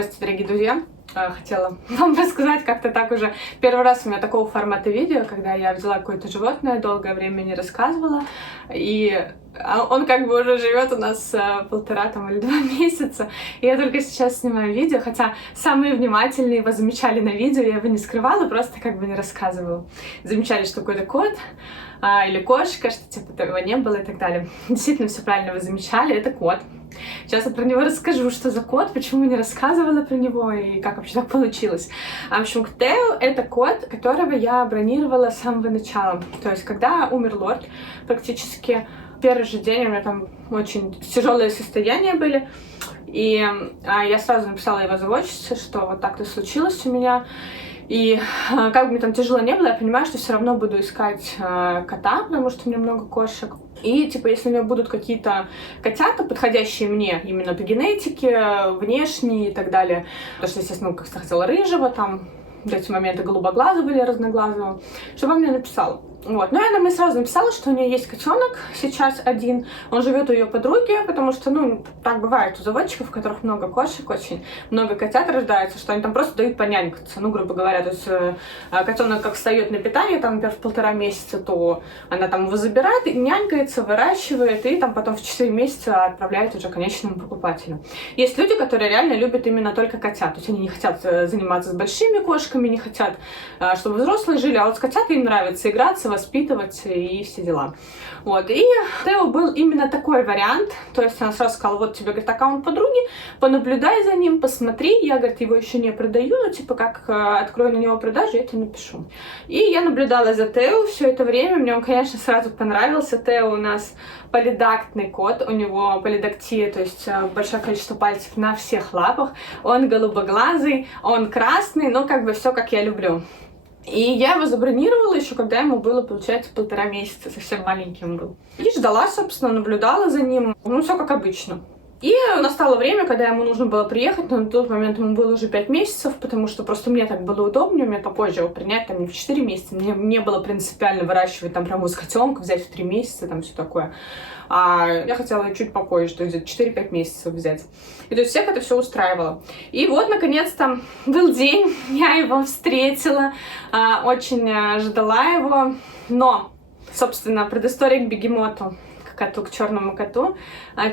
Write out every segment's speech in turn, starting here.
Здравствуйте, дорогие друзья! Хотела вам рассказать как-то так уже. Первый раз у меня такого формата видео, когда я взяла какое-то животное, долгое время не рассказывала, и он как бы уже живет у нас 1,5 или 2 месяца, и я только сейчас снимаю видео, хотя самые внимательные его замечали на видео, я его не скрывала, просто как бы не рассказывала. Замечали, что какой-то кот или кошка, что типа его не было и так далее. Действительно, все правильно вы замечали, это кот. Сейчас я про него расскажу, что за кот, почему не рассказывала про него и как вообще так получилось. В общем, Тео — это кот, которого я бронировала с самого начала. То есть, когда умер лорд, практически первый же день у меня там очень тяжелые состояния были, и я сразу написала его заводчице, что вот так-то случилось у меня. И как бы мне там тяжело не было, я понимаю, что все равно буду искать кота, потому что у меня много кошек. И, типа, если у меня будут какие-то котята, подходящие мне именно по генетике, внешние и так далее, потому что, естественно, как-то хотела рыжего, там, в эти моменты голубоглазого или разноглазого, чтобы он мне написал. Вот. Ну, и она мне сразу написала, что у нее есть котенок, сейчас один. Он живет у ее подруги, потому что, ну, так бывает у заводчиков, у которых много кошек, очень много котят рождается, что они там просто дают понянькаться. Ну, грубо говоря, то есть котенок как встает на питание, там, например, в 1,5 месяца, то она там его забирает и нянькается, выращивает, и там потом в 4 месяца отправляет уже конечному покупателю. Есть люди, которые реально любят именно только котят. То есть они не хотят заниматься с большими кошками, не хотят, чтобы взрослые жили, а вот с котятами им нравится играться, воспитывать и все дела. Вот. И Тео был именно такой вариант. То есть она сразу сказала: вот тебе, говорит, аккаунт подруги, понаблюдай за ним, посмотри. Я, говорит, его еще не продаю, но типа как открою на него продажу, я тебе напишу. И я наблюдала за Тео все это время. Мне он, конечно, сразу понравился. Тео у нас полидактный кот, у него полидактия, то есть большое количество пальцев на всех лапах. Он голубоглазый, он красный, но как бы все, как я люблю. И я его забронировала еще, когда ему было, получается, 1,5 месяца, совсем маленьким был. И ждала, собственно, наблюдала за ним, ну, все как обычно. И настало время, когда ему нужно было приехать, но на тот момент ему было уже 5 месяцев, потому что просто мне так было удобнее, мне попозже его принять, там, не в 4 месяца. Мне не было принципиально выращивать там прямо с котенка, взять в 3 месяца, там, все такое. А я хотела чуть попозже, то есть 4-5 месяцев взять. И то есть всех это все устраивало. И вот, наконец-то, был день, я его встретила, очень ждала его, но, собственно, предыстория к бегемоту, к черному коту.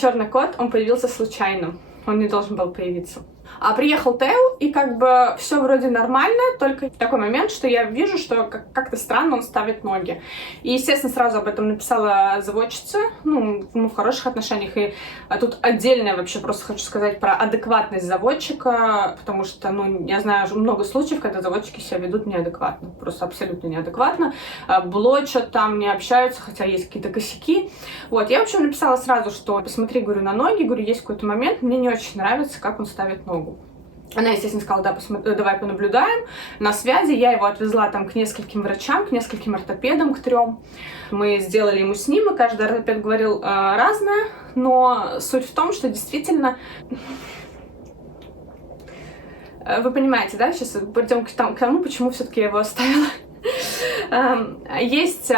Черный кот, он появился случайно. Он не должен был появиться. А приехал Тео, и как бы все вроде нормально, только такой момент, что я вижу, что как-то странно он ставит ноги. И, естественно, сразу об этом написала заводчица, ну, мы в хороших отношениях, и тут отдельно вообще просто хочу сказать про адекватность заводчика, потому что, ну, я знаю много случаев, когда заводчики себя ведут неадекватно, просто абсолютно неадекватно, блочат там, не общаются, хотя есть какие-то косяки. Вот, я, в общем, написала сразу, что посмотри, говорю, на ноги, говорю, есть какой-то момент, мне не очень нравится, как он ставит ногу. Она, естественно, сказала: да, давай понаблюдаем. На связи я его отвезла там к нескольким врачам, к нескольким ортопедам, к 3. Мы сделали ему снимок, каждый ортопед говорил разное, но суть в том, что действительно... Вы понимаете, да? Сейчас пойдем к тому, почему все-таки я его оставила. Есть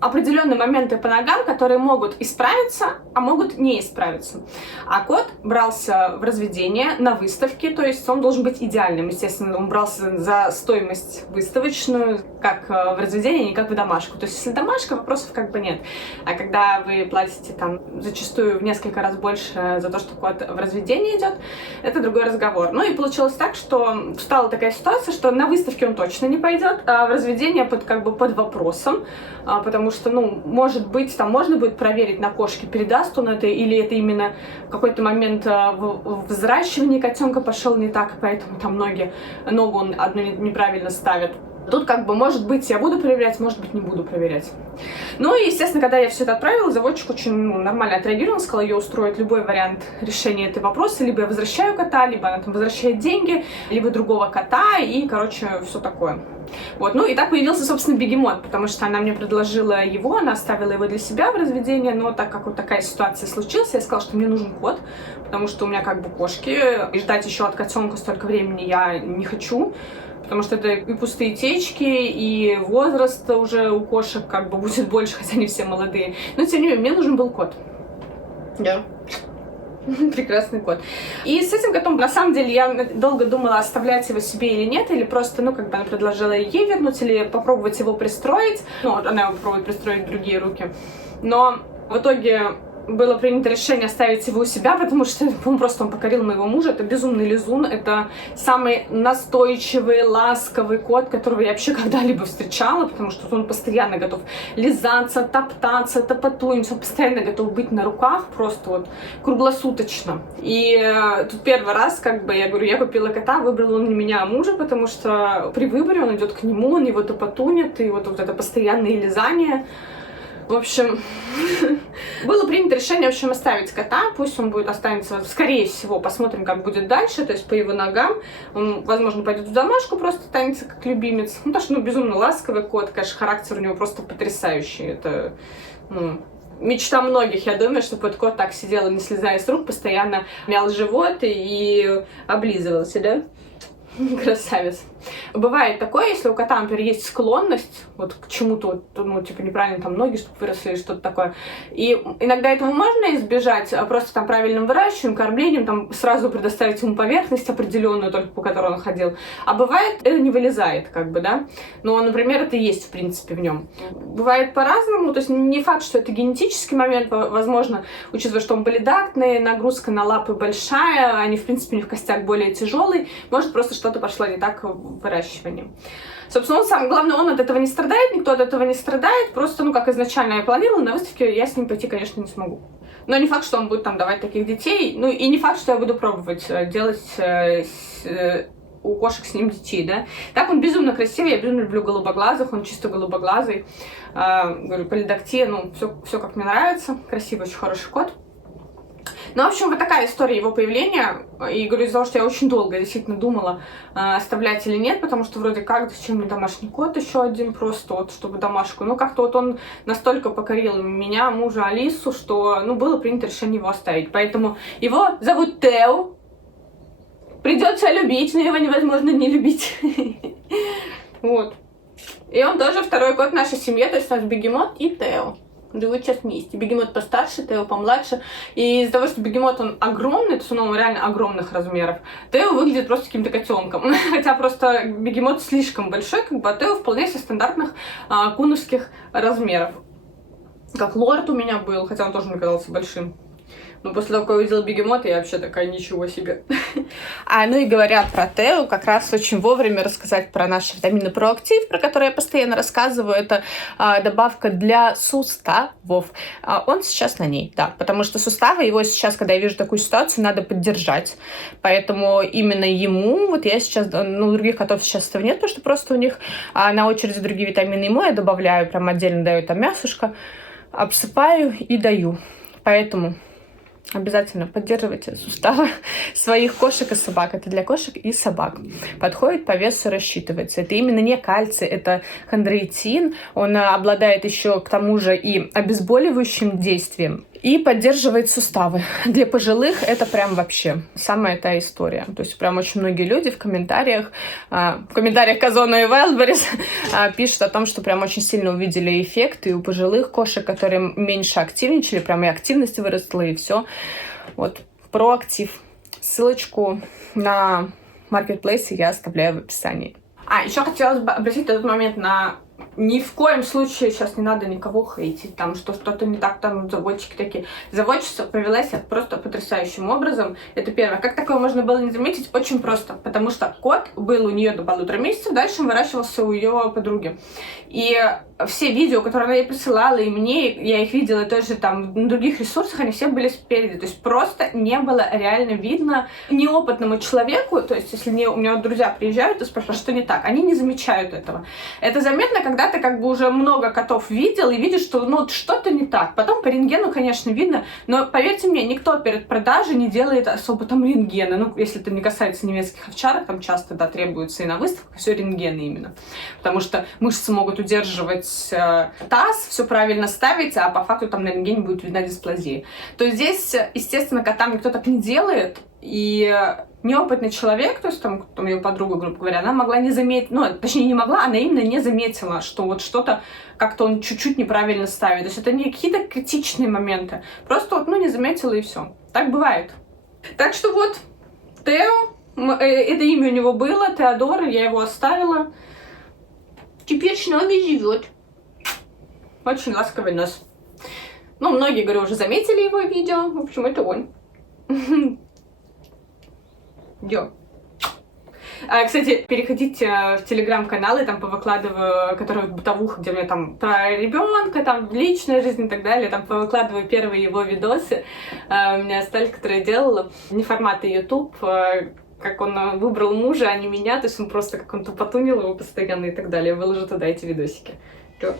определенные моменты по ногам, которые могут исправиться, а могут не исправиться. А кот брался в разведение на выставке, то есть он должен быть идеальным. Естественно, он брался за стоимость выставочную, как в разведении, не как в домашку. То есть если домашка, вопросов как бы нет. А когда вы платите там зачастую в несколько раз больше за то, что кот в разведении идет, это другой разговор. Ну и получилось так, что стала такая ситуация, что на выставке он точно не пойдет, а в разведении под вопросом, потому что, ну, может быть, там можно будет проверить на кошке, передаст он это, или это именно в какой-то момент в взращивании котенка пошел не так, поэтому там ногу он одну неправильно ставит. Тут как бы, может быть, я буду проверять, может быть, не буду проверять. Ну и, естественно, когда я все это отправила, заводчик очень нормально отреагировал, сказал, ее устроит любой вариант решения этого вопроса. Либо я возвращаю кота, либо она там возвращает деньги, либо другого кота, и, короче, все такое. Вот, ну и так появился, собственно, бегемот, потому что она мне предложила его, она оставила его для себя в разведение, но так как вот такая ситуация случилась, я сказала, что мне нужен кот, потому что у меня как бы кошки, и ждать еще от котенка столько времени я не хочу. Потому что это и пустые течки, и возраст уже у кошек как бы будет больше, хотя они все молодые. Но тем не менее, мне нужен был кот. Да. Прекрасный кот. И с этим котом, на самом деле, я долго думала, оставлять его себе или нет, или просто, ну, как бы она предложила ей вернуть, или попробовать его пристроить. Ну, она его попробует пристроить в другие руки. Но в итоге было принято решение оставить его у себя, потому что он покорил моего мужа. Это безумный лизун, это самый настойчивый, ласковый кот, которого я вообще когда-либо встречала, потому что он постоянно готов лизаться, топтаться, топотунить, он постоянно готов быть на руках, просто вот круглосуточно. И тут первый раз, как бы, я говорю, я купила кота, выбрал он не меня, а мужа, потому что при выборе он идет к нему, он его топотунит, и вот это постоянное лизание. В общем, было принято решение, в общем, оставить кота, пусть он останется, скорее всего, посмотрим, как будет дальше, то есть по его ногам. Он, возможно, пойдет в домашку, просто останется как любимец. Ну, потому что, безумно ласковый кот, конечно, характер у него просто потрясающий. Это, мечта многих, я думаю, чтобы вот кот так сидел, не слезая с рук, постоянно мял живот и облизывался, да? Красавец. Бывает такое, если у кота, например, есть склонность вот к чему-то, типа неправильно там ноги, чтобы выросли или что-то такое. И иногда этого можно избежать, просто там правильным выращиванием, кормлением, там сразу предоставить ему поверхность определенную, только по которой он ходил. А бывает, это не вылезает, как бы, да. Но, например, это есть, в принципе, в нем. Бывает по-разному, то есть не факт, что это генетический момент, возможно, учитывая, что он полидактный, нагрузка на лапы большая, они, в принципе, у них костяк более тяжелый, может, просто что-то пошло не так в выращивании. Собственно, самое главное, он от этого не страдает, никто от этого не страдает, просто, как изначально я планировала, на выставке я с ним пойти, конечно, не смогу. Но не факт, что он будет там давать таких детей, и не факт, что я буду пробовать делать у кошек с ним детей, да. Так он безумно красивый, я безумно люблю голубоглазых, он чисто голубоглазый, говорю, полидактия, все как мне нравится, красивый, очень хороший кот. Ну, в общем, вот такая история его появления. И говорю, из-за того, что я очень долго действительно думала, оставлять или нет, потому что вроде как, зачем мне домашний кот еще один, просто вот, чтобы домашку. Как-то вот он настолько покорил меня, мужа, Алису, что, было принято решение его оставить. Поэтому его зовут Тео. Придется любить, но его невозможно не любить. Вот. И он тоже второй кот в нашей семье, то есть у нас Бегемот и Тео. Живут сейчас вместе. Бегемот постарше, Тео помладше. И из-за того, что Бегемот, он огромный, то есть он реально огромных размеров, Тео выглядит просто каким-то котенком. Хотя просто Бегемот слишком большой, а Тео вполне со стандартных куновских размеров. Как лорд у меня был, хотя он тоже мне казался большим. Но после того, как я увидела Бегемота, я вообще такая, ничего себе. И говоря про Тео, как раз очень вовремя рассказать про наш витаминный проактив, про который я постоянно рассказываю. Это добавка для суставов. Он сейчас на ней, да, потому что суставы, его сейчас, когда я вижу такую ситуацию, надо поддержать. Поэтому именно ему, вот я сейчас, других котов сейчас этого нет, потому что просто у них на очереди другие витамины. Ему я добавляю, прям отдельно даю там мясушко, обсыпаю и даю. Поэтому обязательно поддерживайте суставы своих кошек и собак. Это для кошек и собак. Подходит по весу, рассчитывается. Это именно не кальций, это хондроитин. Он обладает еще к тому же и обезболивающим действием. И поддерживает суставы. Для пожилых это прям вообще самая та история. То есть прям очень многие люди в комментариях к Озону и Wildberries пишут о том, что прям очень сильно увидели эффект и у пожилых кошек, которые меньше активничали, прям и активность выросла, и все. Вот, проактив. Ссылочку на маркетплейсе я оставляю в описании. Еще хотелось бы обратить этот момент на... Ни в коем случае сейчас не надо никого хейтить, там, что что-то не так, там, заводчики такие. Заводчица повела себя просто потрясающим образом. Это первое. Как такое можно было не заметить? Очень просто. Потому что кот был у нее до 1,5 месяца, дальше он выращивался у ее подруги. И все видео, которые она ей присылала, и мне, я их видела тоже там на других ресурсах, они все были спереди. То есть просто не было реально видно неопытному человеку, то есть если у меня друзья приезжают и спрашивают, что не так, они не замечают этого. Это заметно, когда ты как бы уже много котов видел и видишь, что что-то не так. Потом по рентгену, конечно, видно, но поверьте мне, никто перед продажей не делает особо там рентгены. Если это не касается немецких овчарок, там часто, да, требуется и на выставках все рентгены именно. Потому что мышцы могут удерживать таз, все правильно ставить, а по факту там на рентгене будет видна дисплазия. То есть здесь, естественно, котам никто так не делает, и неопытный человек, то есть там ее подруга, грубо говоря, она могла не заметить, точнее не могла, она именно не заметила, что вот что-то как-то он чуть-чуть неправильно ставит. То есть это не какие-то критичные моменты, просто не заметила и все. Так бывает. Так что вот, Тео, это имя у него было, Теодор, я его оставила. Теперь с нами живет. Очень ласковый нос. Ну, многие, говорю, уже заметили его видео. В общем, это он. Йо. Кстати, переходите в телеграм-канал, я там повыкладываю, который бытовуха, где у меня там про ребенка, там личная жизнь и так далее, там повыкладываю первые его видосы. У меня сталь, которую я делала, не формата YouTube, как он выбрал мужа, а не меня, то есть он просто как он тупотунил его постоянно и так далее. Я выложу туда эти видосики. Чё?